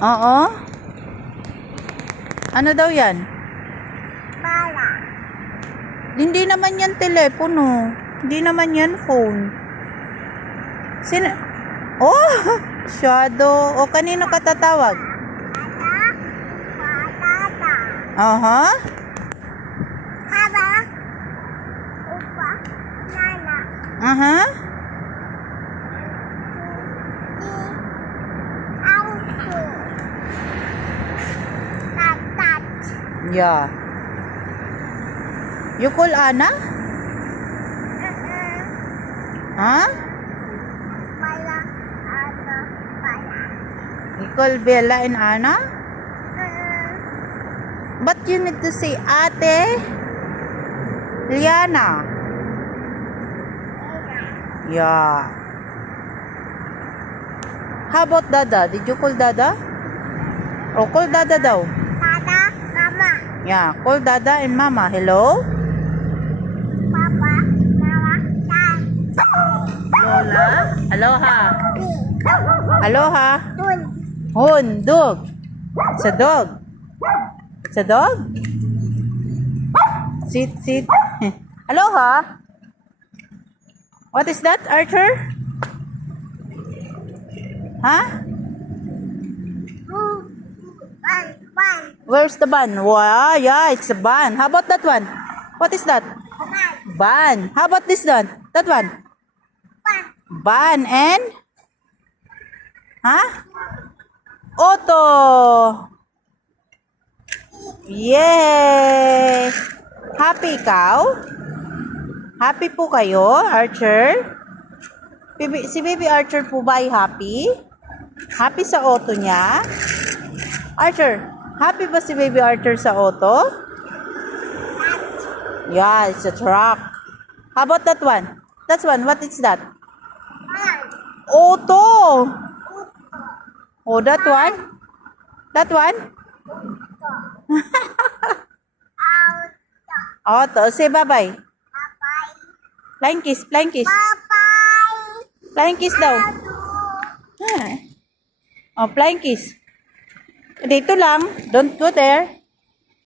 Oo. Ano daw yan? Bala. Hindi naman yan telepono. Hindi naman yan phone. Oh! Shadow. O, kanino ka tatawag? Patata. Aha. Haba. Upa. Nana. Aha. Auto. Tatat. Yeah. You call Ana? Ha? Bala. Ano. Bala. You call Bella and Ana? But you need to say Ate Liana. Yeah. How about Dada? Did you call Dada? Oh, call Dada daw. Tata. Mama. Yeah, call Dada and Mama. Hello? Papa. Mama. Dad. Lola? Aloha. Aloha. Dun. Hun, dog. It's a dog. It's a dog? Sit, sit. Aloha. What is that, Arthur? Huh? Ban. Where's the bun? Wow, yeah, it's a bun. How about that one? What is that? Bun. How about this one? That one? Ban. Bun and? Huh? Auto. Yay! Happy ikaw? Happy po kayo, Archer? Si Baby Archer po ba ay happy? Happy sa auto niya? Archer, happy ba si Baby Archer sa auto? Yeah, it's a truck. How about that one? That one, what is that? Auto. Oh, that one? That one? Auto. Say bye-bye. Bye. Flying kiss, flying kiss. Bye. Flying kiss daw. Oh, flying kiss. Dito lang. Don't go there.